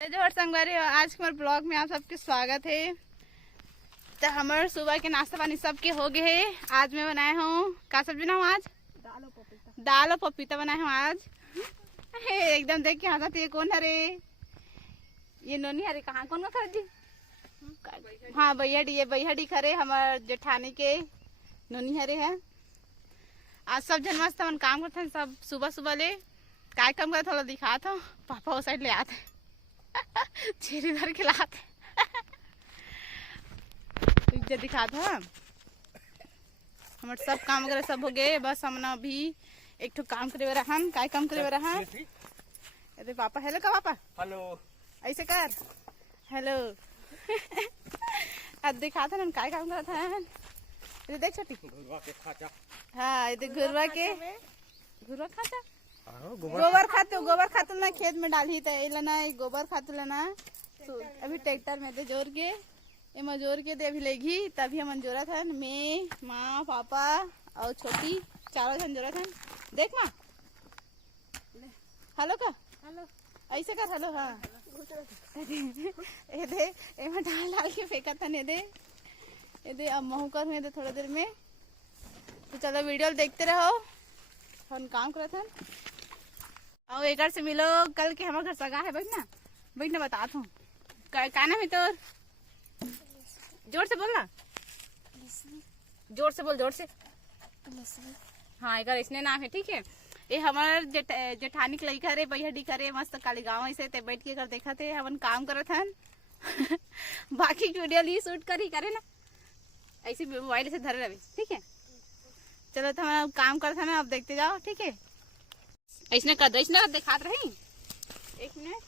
जोहर संगवारी, आज के हमारे ब्लॉग में आप सबके स्वागत है। तो हमारे सुबह के नाश्ता पानी सबके हो गए है। आज मैं बनाया हूँ का सब्जी बनाऊँ आज दाल और पपीता बनाया हूँ आज। एकदम देख के हंसती है। कौन हरे ये नोनी हरे कहाँ कौन का खरे जी? हाँ बैहडी, ये बैहडी खरे हमारे जेठानी के नोनी हरे है। आज सब जन मस्त हम काम करते हैं। सब सुबह सुबह ले काय काम करते थोड़ा दिखा था। पापा उस साइड ले आते चेरी भर के लाते इज्जत दिखा था। हमारे सब काम वगैरह सब हो गए। बस हम ना अभी एक ठो काम करे रहन। काय काम करे रहन? अरे पापा हेलो का पापा हेलो ऐसे कर हेलो अब दिखा था ना काय काम करता है। ये देख छोटी हाँ ये घुरवा के घुरवा खाता गोबर खातू ना खेत में डाली तो लेना गोबर खातू लेना। अभी ट्रैक्टर में दे जोर के एमा जोर के दे अभी लेगी तभी हम जोरा था। मैं माँ पापा और छोटी चारों जन जोरा था। देख माँ हेलो का हेलो ऐसे कर हेलो हाँ ये दे एमा डाल के फेंका था ने दे ये दे। अब महू कर हुए थोड़ा देर में। तो चलो वीडियो देखते रहो। हम काम कर था और एक से मिलो कल के हमारे घर सगा है। बैठना बता हूँ का नाम है तोर? जोर से बोलना, जोर से बोल जोर से। हाँ एक इसने नाम है ठीक है। ये हमारे जेठानी के लड़का रे बैहडी करे मस्त काली गाँव ऐसे ते बैठ के कर देखा थे हम काम करत हन। बाकी की वीडियो ली शूट कर ही करे ना ऐसे मोबाइल से धरे रहे ठीक है। चलो तो हम काम करते हैं अब देखते जाओ ठीक है। ऐसने कर दिखात रही एक मिनट।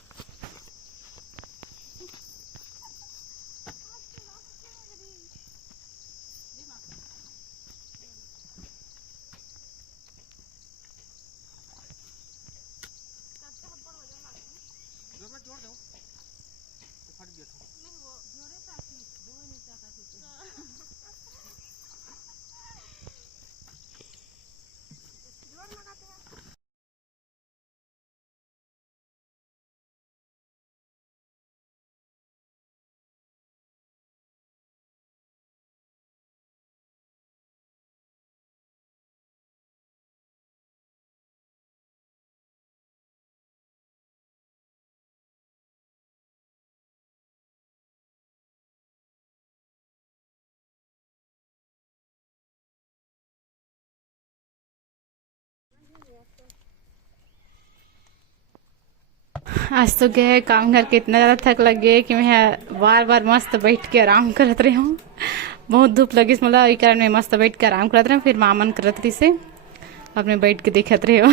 आज तो गए काम करके इतना ज़्यादा थक लग गए कि मैं बार बार मस्त बैठ के आराम करत रही हूँ। बहुत धूप लगी मतलब ये कारण मैं मस्त बैठ के आराम करत रही हूँ। फिर मामन करत रही से अपने बैठ के देखत रही हो।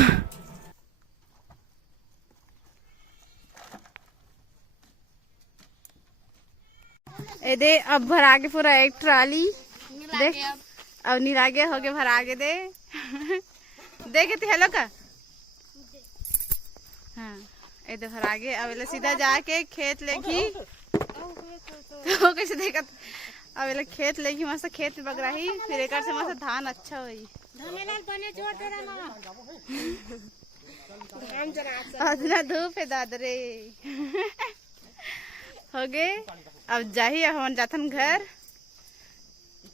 ए दे अब भरा के पूरा एक ट्राली देख अब निरागे हो गए भरा के दे देखे थे हेलो का हाँ इधर भर आगे अब सीधा जाके खेत लेगी तो कैसे देखा अब खेत लेगी मस्त खेत में बग रही फिर एक से मस्त धान अच्छा हुई। अदना धूप है दादरे हो गए। अब जाही हम जाथन घर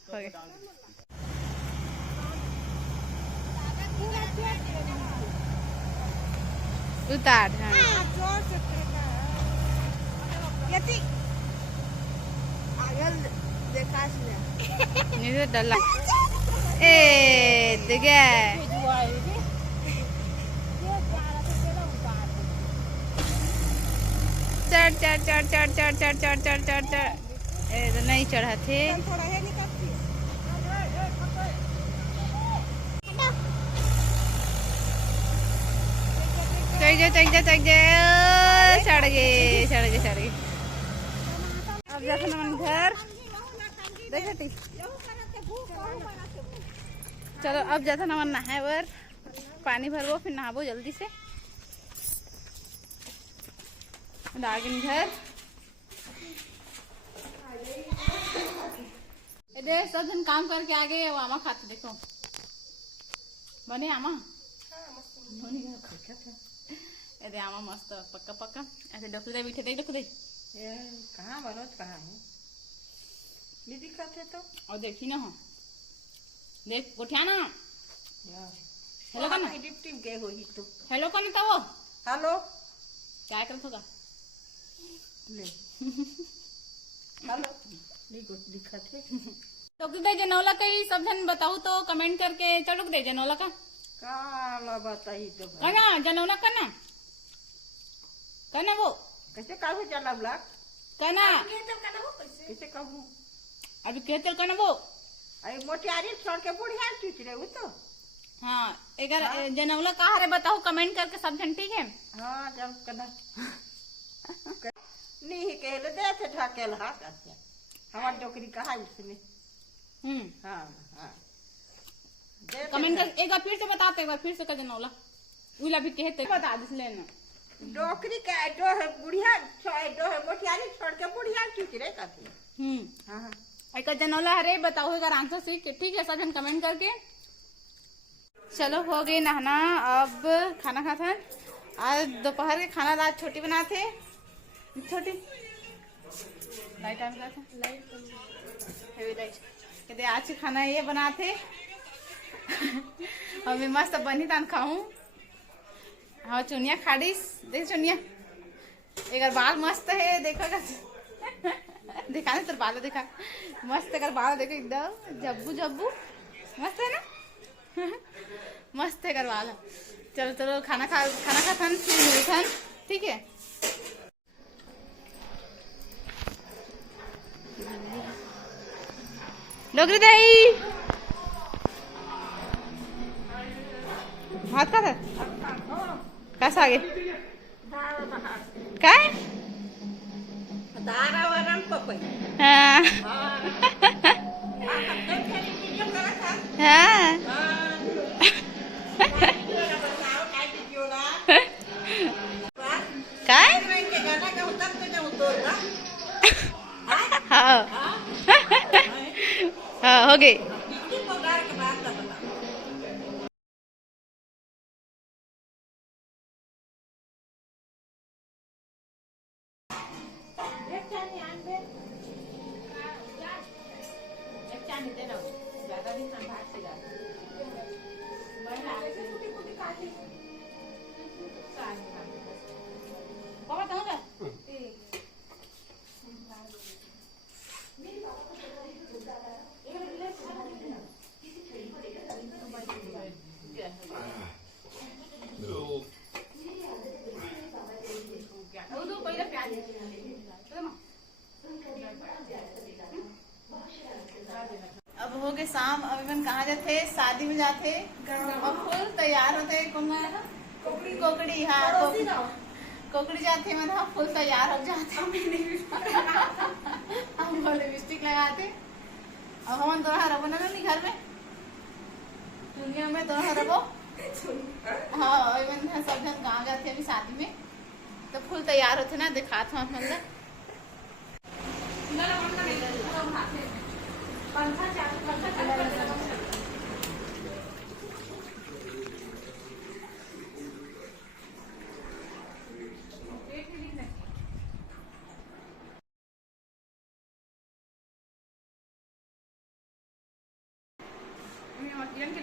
हो गए। उतार डला ए देखे चढ़ चढ़ चढ़ चढ़ चढ़ चढ़ चढ़ चढ़ चढ़ चढ़ तो नहीं चढ़ा थे। चढ़ गए। अब जाते मन घर देखे चलो अब जाता ना मन नहाए बर पानी भरबो फिर नहाबो जल्दी से दागिन घर। इधर सब जन काम करके आ गए। आमा खाते देखो बने आमा अरे आमा मस्त पक्का पक्का ऐसे डॉक्टर दे बैठे देख डॉक्टर दे कहाँ बनोत कहाँ है नहीं दिखत है तो और देखी ना हो देख उठा ना हेलो हेलो कौन टिप टिप गए हो ही तो हेलो कौन था वो हेलो क्या करत होगा ले हेलो नहीं दिखत है डॉक्टर दे जनौला कई सब जन बताऊ तो कमेंट करके चलो दे जनौला का काला बताई तो भाई। कहना जनौला करना कहना वो कैसे काहू चला ब्लॉक कहना कैसे कहूँ अभी कहते कहना वो अरे मोटियारी छोड़ के बुढ़िया चुच रहे वो तो हाँ एक जनौला कहा रे बताओ कमेंट करके सब जन ठीक है हाँ जब कदा नहीं कहले दे थे ढकेल हाथ अच्छा हमार डोकरी कहा इसमें हाँ हाँ कमेंट कर एक बार फिर से बताते एक बार फिर से कर जनौला उला भी कहते बता दिस लेना डोकरी का डो है बुढ़िया डो है मोटियारी छोड़ के बुढ़िया चुच रहे कहती हाँ एक जनौला हरे बताओ एक आंसर सीख के ठीक है सब जन कमेंट करके चलो हो गई नहाना अब खाना खाता है आज दोपहर के खाना रात छोटी बनाते छोटी लाइट ऑन करते हेवी लाइट कहते आज के खाना ये बनाते और मैं मस्त बनी तान खाऊं हाँ चुनिया खाड़ीस देख चुनिया एक बाल मस्त है देखो दिखा नहीं तेरे बाल दिखा मस्त अगर बाल देखो एकदम जब्बू जब्बू मस्त है ना मस्त है करवा लो चलो चलो खाना खा फिर मिलते ठीक है डोगरी दही भात का था कैसा आगे काय दारा वरम पपई हाँ हाँ काय हाँ हाँ हो गई अब हो गए शाम अभी मन कहाँ जाते शादी में जाते अब फुल तैयार होते कौन कोकड़ी हाँ कोकड़ी जाते मतलब फुल तैयार हो जाते हम लिपस्टिक लगाते अब हम दोनों रबो ना नहीं घर में दुनिया में दोनों रबो हाँ अभी सब जन गाँव जाते अभी शादी में तो फुल तैयार होते ना दिखाते हैं मतलब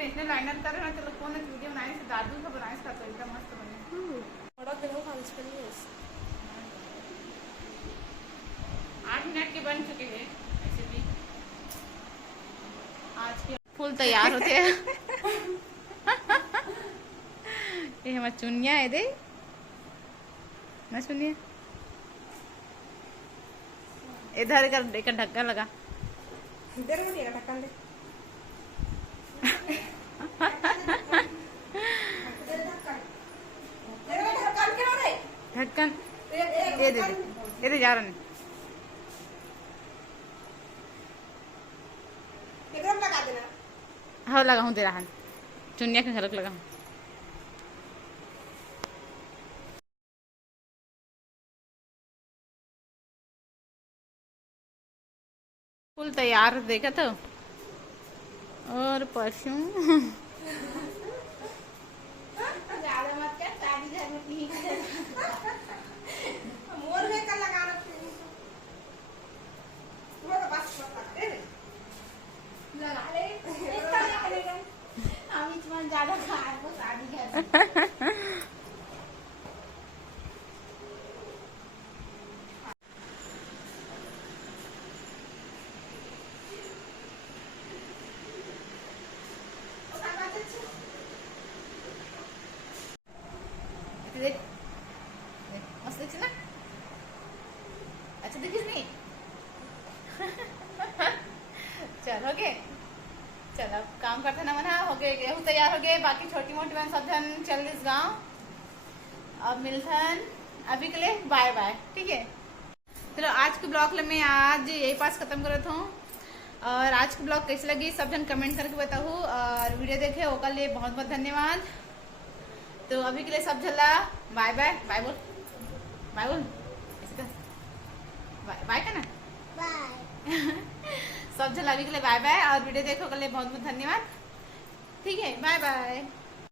इतने लाइनर कर रहे हैं चलो कौन वीडियो बनाए दादू का बनाए इसका तो एकदम मस्त बने थोड़ा देखो खालिश करिए 8 मिनट के बन चुके हैं ऐसे भी आज के फुल तैयार होते हैं ये हमारा चुनिया है दे ना चुनिया इधर कर ढक्कन लगा इधर में देगा ढक्कन दे ढक्कन ये दे जा रहा नहीं लगा देना हाँ लगा हूँ दे रहा चुनिया के घरक लगा हूँ फुल तैयार देखा तो और परसों ज्यादा मत कर शादी घर में खींच ना। अच्छा दिखिस नहीं। चल हो गए। चल अब काम करते ना मना हो गए, गेहूँ तैयार हो गए, बाकी छोटी मोटी बहन सब जन चल इस गाँव। अब मिलथन अभी के लिए बाय बाय, ठीक है। चलो आज के ब्लॉग में आज यही पास खत्म करत हूँ, और आज के ब्लॉग कैसे लगी सब जन कमेंट करके बताओ, और वीडियो देखे ओकर लिए बहुत बहुत धन्यवाद। तो अभी के लिए सब झल्ला बाय बाय। बाय बोल, बाय बोल, बाय बाय का ना बाय। सब झल्ला अभी के लिए बाय बाय, और वीडियो देखो के लिए बहुत बहुत धन्यवाद, ठीक है। Bye bye.